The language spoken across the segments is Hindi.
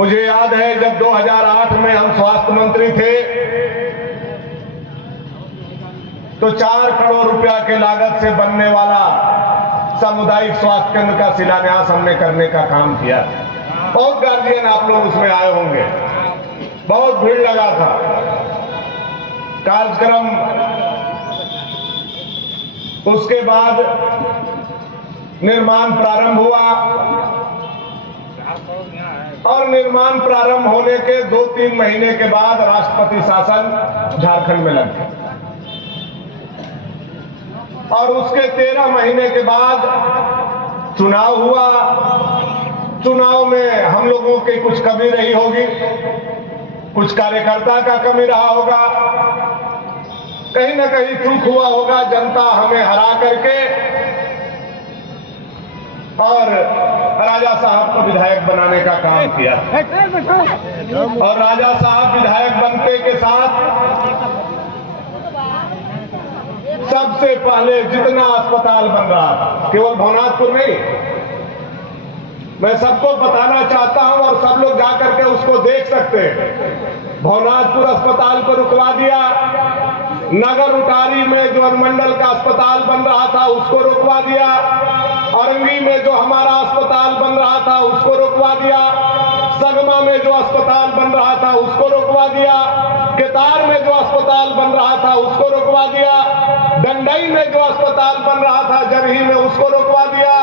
मुझे याद है जब 2008 में हम स्वास्थ्य मंत्री थे तो 4 करोड़ रुपया के लागत से बनने वाला सामुदायिक स्वास्थ्य केंद्र का शिलान्यास हमने करने का काम किया। बहुत गार्जियन आप लोग उसमें आए होंगे, बहुत भीड़ लगा था। कार्यक्रम उसके बाद निर्माण प्रारंभ हुआ और निर्माण प्रारंभ होने के 2-3 महीने के बाद राष्ट्रपति शासन झारखंड में लग गया और उसके 13 महीने के बाद चुनाव हुआ। चुनाव में हम लोगों की कुछ कमी रही होगी, कुछ कार्यकर्ता का कमी रहा होगा, कहीं ना कहीं चूक हुआ होगा। जनता हमें हरा करके और राजा साहब को विधायक बनाने का काम किया और राजा साहब विधायक बनने के साथ सबसे पहले जितना अस्पताल बन रहा था, केवल भवनाथपुर नहीं, मैं सबको बताना चाहता हूं और सब लोग जाकर के उसको देख सकते हैं। भवनाथपुर अस्पताल को रुकवा दिया, नगर उटारी में जो अनुमंडल का अस्पताल बन रहा था उसको रुकवा दिया, औरंगी में जो हमारा अस्पताल बन रहा था उसको रुकवा दिया, सगमा में जो अस्पताल बन रहा था उसको रुकवा दिया, केतार में जो अस्पताल बन रहा था उसको रुकवा दिया, डंडई में जो अस्पताल बन रहा था जरही में उसको रुकवा दिया,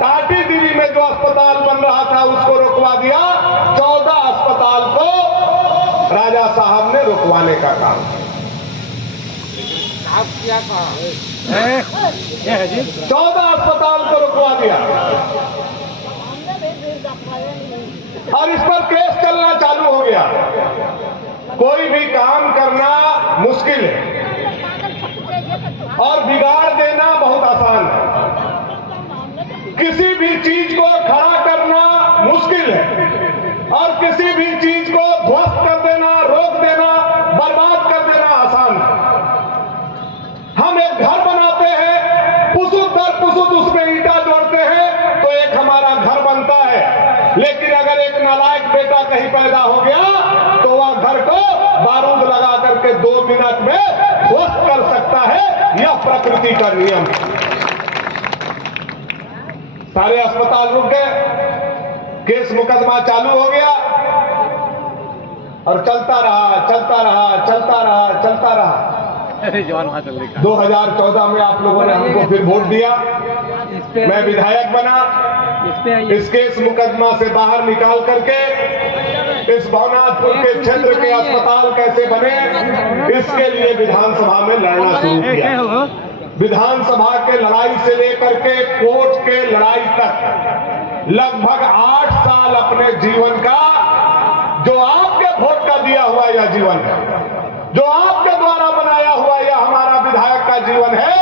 टाटी दिल्ली में जो अस्पताल बन रहा था उसको रुकवा दिया। 14 अस्पताल को राजा साहब ने रुकवाने का काम किया। 14 अस्पताल को रुकवा दिया और इस पर केस चलना चालू हो गया। कोई भी काम करना मुश्किल है और बिगाड़ देना बहुत आसान है। किसी भी चीज को खड़ा करना मुश्किल है और किसी भी चीज को ध्वस्त कर देना, रोक देना, बर्बाद कर देना आसान है। हम एक घर बनाते हैं, पुसुत दर पुसुत उसमें ईंटा जोड़ते हैं तो एक हमारा घर बनता है, लेकिन अगर एक नालायक बेटा कहीं पैदा हो गया तो वह घर को बारूद लगा करके 2 मिनट में ध्वस्त कर सकता है। यह प्रकृति का नियम है। सारे अस्पताल रुक गए, केस मुकदमा चालू हो गया और चलता रहा, चलता रहा, चलता रहा, चलता रहा। 2014 में आप लोगों ने हमको फिर वोट दिया, मैं विधायक बना। इस केस मुकदमा से बाहर निकाल करके इस भवनाथपुर के क्षेत्र के अस्पताल कैसे बने, इसके लिए विधानसभा में लड़ना शुरू किया। विधानसभा के लड़ाई से लेकर के कोर्ट के लड़ाई तक लगभग 8 साल अपने जीवन का, जो आपके वोट का दिया हुआ यह जीवन है, जो आपके द्वारा बनाया हुआ यह हमारा विधायक का जीवन है।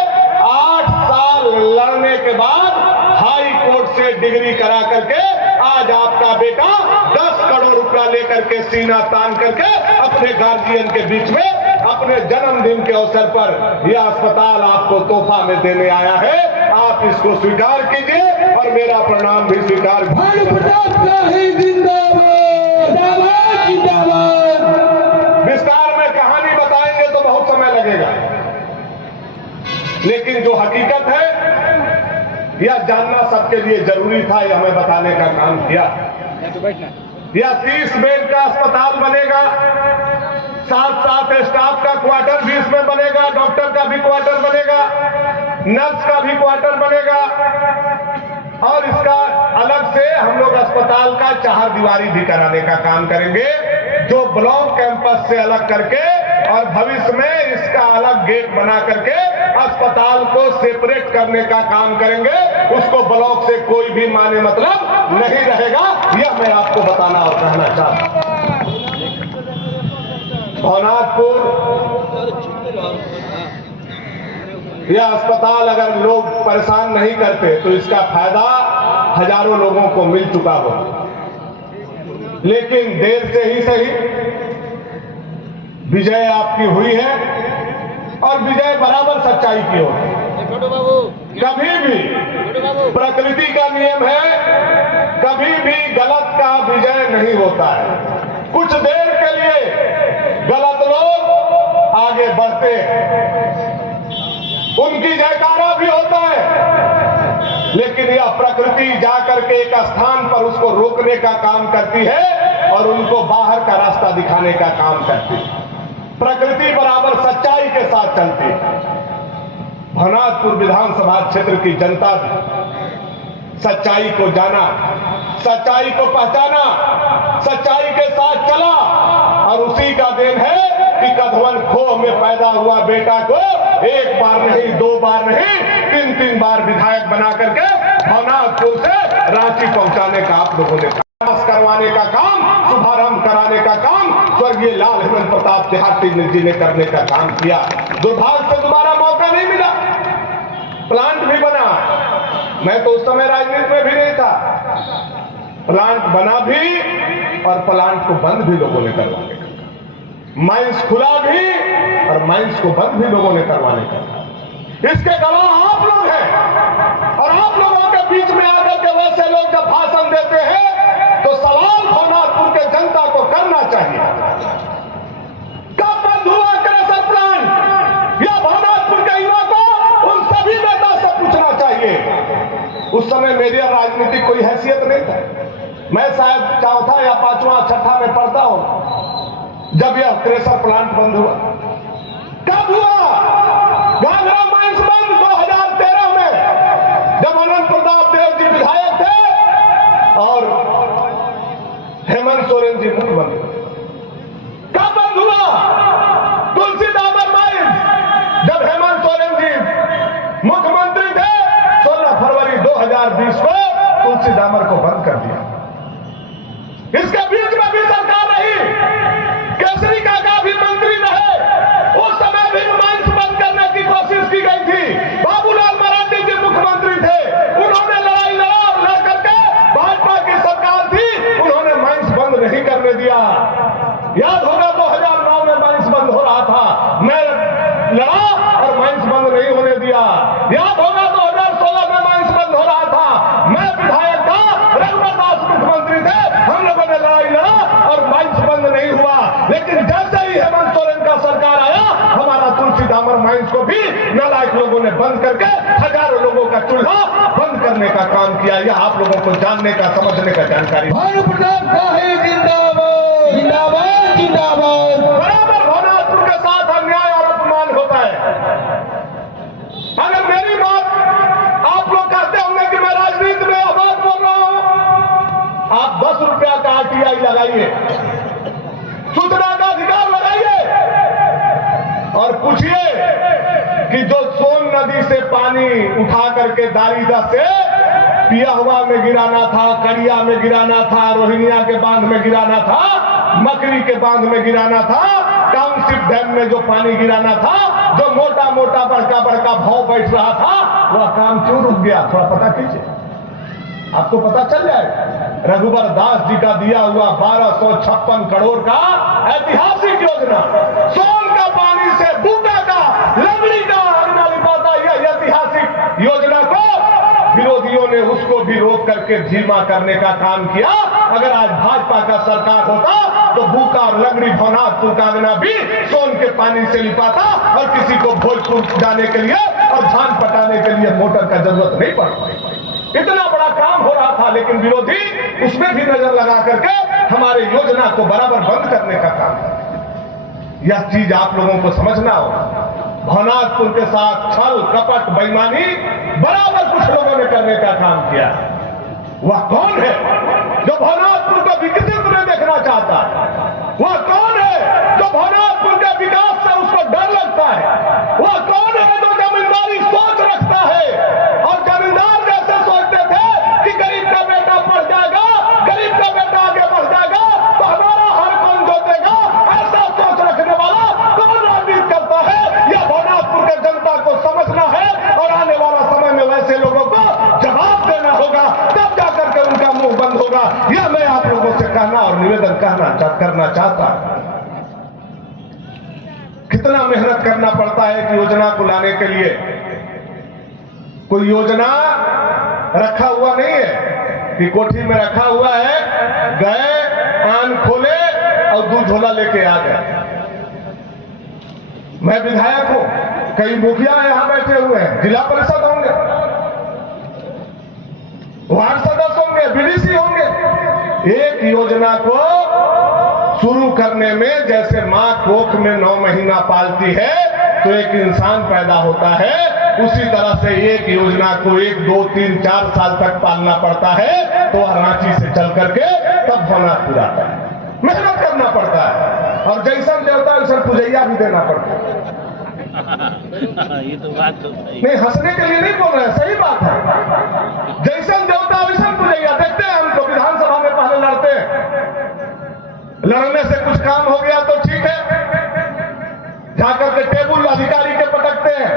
8 साल लड़ने के बाद हाई कोर्ट से डिग्री करा करके आज आपका बेटा 10 करोड़ रुपया लेकर के सीना तान करके अपने गार्जियन के बीच में अपने जन्मदिन के अवसर पर यह अस्पताल आपको तोहफा में देने आया है। आप इसको स्वीकार कीजिए और मेरा प्रणाम भी स्वीकार कीजिए। विस्तार में कहानी बताएंगे तो बहुत समय लगेगा, लेकिन जो हकीकत है यह जानना सबके लिए जरूरी था, यह हमें बताने का काम किया। यह 30 बेड का अस्पताल बनेगा, साथ स्टाफ का क्वार्टर भी इसमें बनेगा, डॉक्टर का भी क्वार्टर बनेगा, नर्स का भी क्वार्टर बनेगा और इसका अलग से हम लोग अस्पताल का 4 दीवारी भी कराने का काम करेंगे, जो ब्लॉक कैंपस से अलग करके और भविष्य में इसका अलग गेट बना करके अस्पताल को सेपरेट करने का काम करेंगे। उसको ब्लॉक से कोई भी माने मतलब नहीं रहेगा, यह मैं आपको बताना और कहना चाहता हूं। भवनाथपुर यह अस्पताल अगर लोग परेशान नहीं करते तो इसका फायदा हजारों लोगों को मिल चुका हो, लेकिन देर से ही सही विजय आपकी हुई है और विजय बराबर सच्चाई की होगी। कभी भी प्रकृति का नियम है, कभी भी भी गलत का विजय नहीं होता है। कुछ देर के लिए गलत लोग आगे बढ़ते हैं, उनकी जयकारा भी होता है, लेकिन यह प्रकृति जाकर के एक स्थान पर उसको रोकने का काम करती है और उनको बाहर का रास्ता दिखाने का काम करती है। प्रकृति बराबर सच्चाई के साथ चलती है। भवनाथपुर विधानसभा क्षेत्र की जनता भी सच्चाई को जाना, सच्चाई को पहचाना, सच्चाई के साथ चला और उसी का देन है कि कधवन खो में पैदा हुआ बेटा को एक बार नहीं, दो बार नहीं, तीन तीन बार विधायक बना करके भवनाथपुर से रांची पहुंचाने का आप लोगों ने करवाने का काम, शुभारंभ कराने का काम स्वर्गीय लाल हेमंत प्रताप देहाती जी ने करने का काम किया। दुर्भाग्य से दोबारा मौका नहीं मिला। प्लांट भी बना, मैं तो उस समय राजनीति में भी नहीं था। प्लांट बना भी और प्लांट को बंद भी लोगों ने करवाने का, माइंस खुला भी और माइंस को बंद भी लोगों ने करवाने का। इसके गवाह आप लोग हैं और आप लोगों के बीच में आकर के वैसे लोग जब भाषण देते हैं तो सवाल भवनाथपुर के जनता को करना चाहिए, कब बंद हुआ क्रेशर प्लांट? या भवनाथपुर के युवा को उन सभी नेता से पूछना चाहिए। उस समय मेरी राजनीतिक कोई हैसियत नहीं था। मैं शायद चौथा या पांचवा छठा में पढ़ता हूं जब यह क्रेशर प्लांट बंद हुआ। कब हुआ? घाघरा माइंस बंद 2013 में जब अनंत प्रताप देव जी विधायक थे और हेमंत सोरेन जी मुख्यमंत्री। कब बंद हुआ? तुलसी दामर माइंस जब हेमंत सोरेन जी मुख्यमंत्री थे 16 फरवरी 2020 को तुलसी दामर को बंद कर दिया। इसके बीच में भी सरकार रही, केसरी काका भी मंत्री रहे, उस समय भी माइंस बंद करने की कोशिश की गई थी। बाबूलाल मरांडी जी मुख्यमंत्री थे, उन्होंने लड़ाई लड़ा और लड़ करके भाजपा की सरकार थी, उन्होंने माइंस बंद नहीं करने दिया। याद होगा 2009 में माइंस बंद हो रहा था, मैं लड़ा और माइंस बंद नहीं होने दिया। याद होगा 2016 में माइंस बंद हो रहा था, मैं विधायक था, रघुवर दास मुख्यमंत्री थे, हम लोगों ने लड़ाई लड़ा और माइंस बंद नहीं हुआ। लेकिन जैसे ही हेमंत सोरेन का सरकार आया, हमारा तुलसी दामर माइंस को भी नालायक लोगों ने बंद करके हजारों लोगों का चूल्हा बंद करने का काम किया। यह आप लोगों को जानने का, समझने का जानकारी। भानु प्रताप शाही जिंदाबाद, जिंदाबाद, जिंदाबाद। बराबर भवनाथपुर के साथ अन्याय और अपमान होता है। अगर मेरी बात आप लोग कहते होंगे कि मैं राजनीति में आबाद बोल रहा हूं, आप 10 रुपया का आरटीआई लगाइए, सूचना का अधिकार लगाइए और पूछिए कि जो सोन नदी से पानी उठा करके दारीदा से पिया हुआ में गिराना था, कड़िया में गिराना था, रोहिणिया के बांध में गिराना था, मकरी के बांध में गिराना था, टाउनशिप डैम में जो पानी गिराना था, जो मोटा मोटा बड़का बड़का भाव बैठ रहा था, वह काम क्यों रुक गया? थोड़ा पता कीजिए, आपको पता चल जाएगा। रघुवर दास जी का दिया हुआ 1256 करोड़ का ऐतिहासिक योजना, सोन का पानी से बूटा का, लकड़ी का अगना लिपाता, यह ऐतिहासिक योजना को विरोधियों ने उसको भी रोक करके धीमा करने का काम किया। अगर आज भाजपा का सरकार होता तो बूका और लंगड़ी भवनाथपुर का अंगना भी सोन के पानी से लिपाता और किसी को भोजपुर जाने के लिए और धान पटाने के लिए मोटर का जरूरत नहीं पड़ती। इतना बड़ा काम हो रहा था, लेकिन विरोधी उसमें भी नजर लगा करके हमारे योजना को बराबर बंद करने का काम किया। यह चीज आप लोगों को समझना होगा। भवनाथपुर के साथ छल कपट बेईमानी बराबर कुछ लोगों ने करने का काम किया। वह कौन है जो भवनाथपुर को विकसित नहीं देखना चाहता? वह कौन है जो भवनाथपुर के विकास से उसको डर लगता है? वह कौन है जो जमींदारी सोच रखता है और जमींदार जैसे सोचते थे कि गरीब का बेटा पढ़ जाएगा, गरीब का बेटा आगे बढ़ जाएगा तो हमारा हर कौन जोतेगा? ऐसा सोच रखने वाला कौन राजनीति करता है? यह भवनाथपुर के जनता को समझना है और आने वाला समय में वैसे लोगों को जवाब देना होगा, तब जाकर के उनका मुंह बंद होगा। यह मैं आप लोगों से कहना और निवेदन करना चाहता हूं। कितना मेहनत करना पड़ता है कि योजना को लाने के लिए। कोई योजना रखा हुआ नहीं है, कि कोठी में रखा हुआ है, गए आन खोले और दूध झोला लेके आ गए। मैं विधायक हूं, कई मुखिया यहां बैठे हुए हैं, जिला परिषद होंगे, वार्ड सदस्य होंगे, बीडीसी होंगे। एक योजना को शुरू करने में जैसे मां कोख में 9 महीना पालती है तो एक इंसान पैदा होता है, उसी तरह से एक योजना को 1, 2, 3, 4 साल तक पालना पड़ता है। तो रांची से चल करके तब भवनाथ पुराता है, मेहनत करना पड़ता है, और जैसा देवता वैसा पुजैया भी देना पड़ता है। ये तो बात तो सही नहीं, हंसने के लिए नहीं बोल रहे हैं, सही बात है। जैसा देवता वैसा पुजैया। देखते हैं हमको विधानसभा में पहले लड़ते हैं, लड़ने से कुछ काम हो गया तो ठीक है, जाकर के टेबुल अधिकारी के पटकते हैं,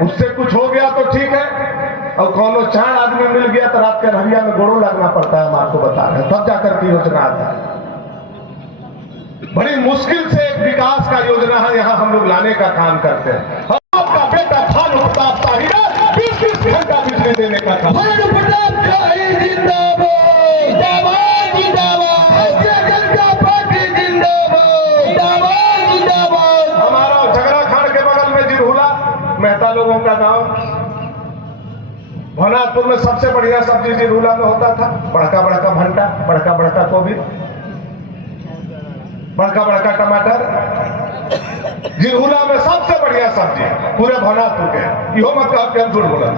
उससे कुछ हो गया तो ठीक है, और कौनो 4 आदमी मिल गया तो रात के रहिया में गोड़ों लगना पड़ता है। हम आपको बता रहे हैं, तब जाकर के योजना आता है। बड़ी मुश्किल से एक विकास का योजना है यहाँ हम लोग लाने का काम करते हैं। आपका बेटा भानु प्रताप शाही ने 20 घंटा बिजली देने का काम। भानु प्रताप शाही जिंदाबाद, जिंदाबाद, जिंदाबाद, जनता पार्टी जिंदाबाद, जिंदाबाद, जिंदाबाद। हमारा झगड़ा खान के बगल में जिरहुला मेहता लोगों का गांव, भवनाथपुर में सबसे बढ़िया सब्जी जिरहुला में होता था। बड़का बड़का भंटा, बड़का बड़का गोभी, बड़का बड़का टमाटर, जिरहुला में सबसे बढ़िया सब्जी पूरे भवनाथपुर के। यो मत कहो कि हम झूठ बोला,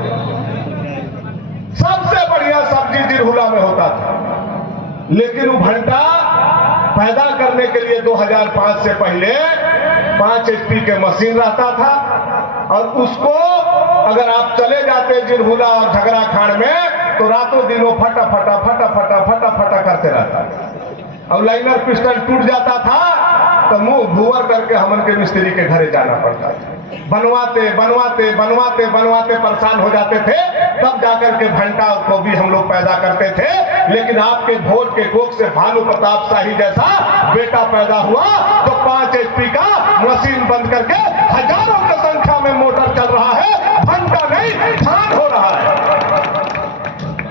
सबसे बढ़िया सब्जी जिरहुला में होता था। लेकिन वो भंटा पैदा करने के लिए 2005 से पहले 5 HP के मशीन रहता था, और उसको अगर आप चले जाते जिरहुला और झगड़ा खान में तो रातों दिनों फटा फटा फटा फटा फटा फटा करते रहता, और लाइनर पिस्टन टूट जाता था तो मुंह भूवर करके हमन के मिस्त्री के घरे जाना पड़ता था। बनवाते बनवाते बनवाते बनवाते परेशान हो जाते थे, तब जाकर के भंटा को भी हम लोग पैदा करते थे। लेकिन आपके वोट के कोख से भानु प्रताप शाही जैसा बेटा पैदा हुआ तो 5 HP का मशीन बंद करके हजारों की संख्या में मोटर चल रहा है, भंटा नहीं खान हो रहा है।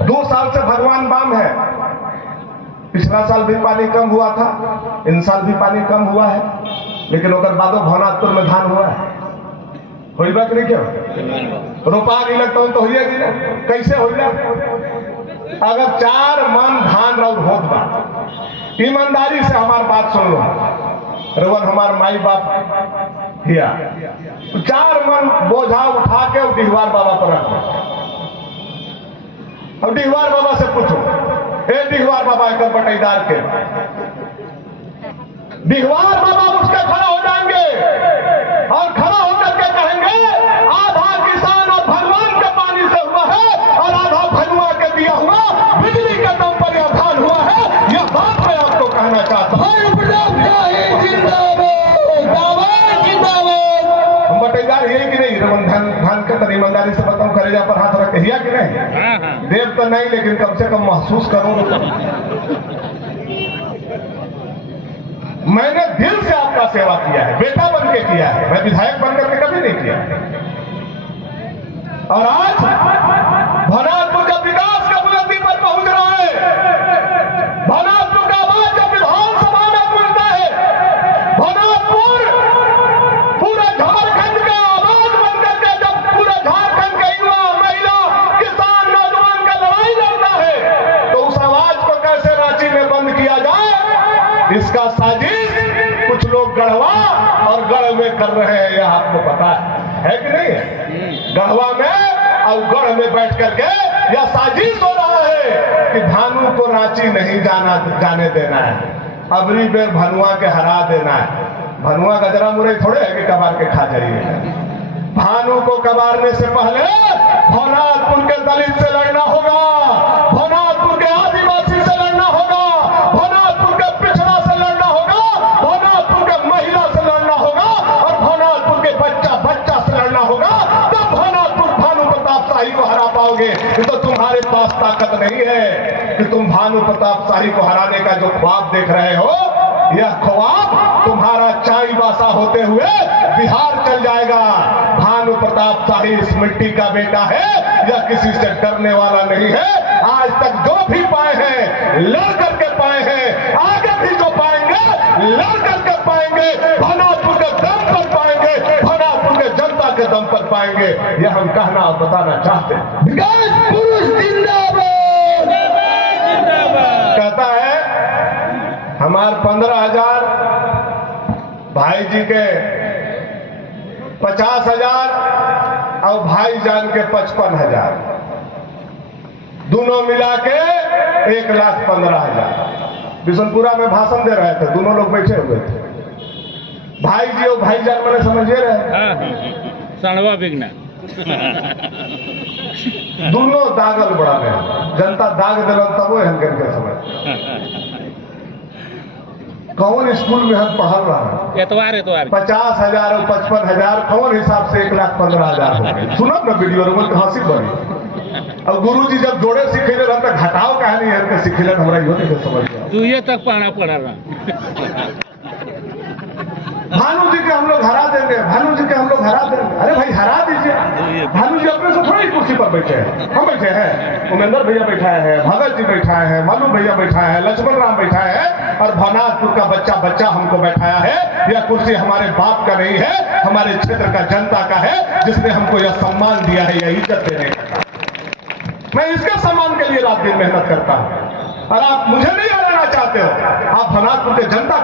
2 साल से भगवान बाम है। पिछला साल भी पानी कम हुआ था, इन साल भी पानी कम हुआ है, लेकिन उधर बादो भवनाथपुर में धान हुआ है। होई बात नहीं, क्यों रोपा नहीं लगता तो होइए कि नहीं, कैसे हो जाए। अगर 4 मन धान और होत बा, ईमानदारी से हमार बात सुन लो, रवन हमार माई बाप हिया 4 मन बोझा उठा के डिहवार बाबा पर रख दो। अब डिहवार बाबा से पूछो, हे डिहवार बाबा एक बटेदार के, डिहवार बाबा उठकर खड़ा हो जाएंगे और खड़ा होकर के कहेंगे आधा किसान और भगवान के पानी से हुआ है और आधा भगवान के दिया हुआ बिजली के दम पर यह धान हुआ है। यह बात मैं आपको कहना चाहता हूं। भानु प्रताप शाही जिंदाबाद, जिंदाबाद, जिंदाबाद। हम बटेदार यही कि नहीं, धान के तर ईमानदारी से बताऊं, करेजा पर हाथ रख हिया कि नहीं, देव तो नहीं लेकिन कम से कम महसूस करो। मैंने दिल से आपका सेवा किया है, बेटा बन के किया है, मैं विधायक बनकर के कभी नहीं किया। और आज भवनाथपुर का विकास का बुलंदी पर पहुंच रहा है। भवनाथपुर का आवाज जब विधानसभा में गूंजता है, भवनाथपुर पूरा झारखंड का आवाज बनकर के जब पूरा झारखंड के युवा, महिला, किसान, नौजवान का लड़ाई लड़ता है, तो उस आवाज को कैसे रांची में बंद किया जाए, इसका साजिश कुछ लोग गढ़वा और गढ़ में कर रहे हैं। यह आपको पता है कि नहीं है? गढ़वा में और गढ़ में बैठ करके यह साजिश हो रहा है कि भानु को रांची नहीं जाने देना है, अबरी बेर भनुआ के हरा देना है। भनुआ गजरा मुरई थोड़े है कि कबार के खा जाइए। भानु को कबारने से पहले भवनाथपुर के दलित से लड़ना होगा, भवनाथपुर के आदिवासी से लड़ना होगा, भवनाथपुर के पिछड़ा से लड़ना होगा, भवनाथपुर के महिला से लड़ना होगा, और भवनाथपुर के बच्चा से लड़ना होगा। तब भवनाथपुर भानु प्रताप शाही को हरा पाओगे। तो तुम्हारे पास ताकत नहीं है कि तुम भानु प्रताप शाही को हराने का जो ख्वाब देख रहे हो, यह ख्वाब तुम्हारा चाईबासा होते हुए बिहार चल जाएगा। भानु प्रताप शाही इस मिट्टी का बेटा है, यह किसी से डरने वाला नहीं है। आज तक जो भी पाए हैं लड़ करके पाए हैं, आगे भी जो पाएंगे लड़ करके पाएंगे, भानापुर के दम पर पाएंगे, भानापुर के जनता के दम पर पाएंगे। यह हम कहना और बताना चाहते हैं। विकास पुरुष जिंदाबाद। कहता है हमारे 15,000 भाई जी के 50,000 और भाईजान के 55,000 दोनों मिला के 1,15,000। बिशनपुरा में भाषण दे रहे थे, दोनों लोग बैठे हुए थे। भाई जी और भाईजान मैंने समझिए रहे सणवा बिगना दोनों दागल बड़ा रहे, जनता दाग दिलन तब वो हम करके समझ। कौन स्कूल में हम पढ़ल रहा एतवार 50,000 और 55,000 कौन हिसाब से 1,15,000 हो गए। सुनब ना वीडियो रोल हंसी बनी। अब गुरुजी जब जोड़े सिखेले रहा तो घटाव कहानी है सिखेले हमरा यो नहीं समझ गया। दुए तक पढ़ना पड़ा रहा। भानु जी के हम लोग हरा देंगे, भानु जी के हम लोग हरा देंगे। अरे भाई हरा दीजिए, भानु जी अपने से थोड़ी कुर्सी पर बैठे हैं, हम बैठे हैं। उमेंद्र भैया बैठा है, भगत जी बैठा है, मालू भैया बैठा है, लक्ष्मण राम बैठा है और भानापुर का बच्चा हमको बैठाया है। यह कुर्सी हमारे बाप का नहीं है, हमारे क्षेत्र का जनता का है, जिसने हमको यह सम्मान दिया है, यह इज्जत देने का। मैं इसके सम्मान के लिए रात दिन मेहनत करता हूँ और आप मुझे नहीं हराना चाहते हो। आप भानापुर के जनता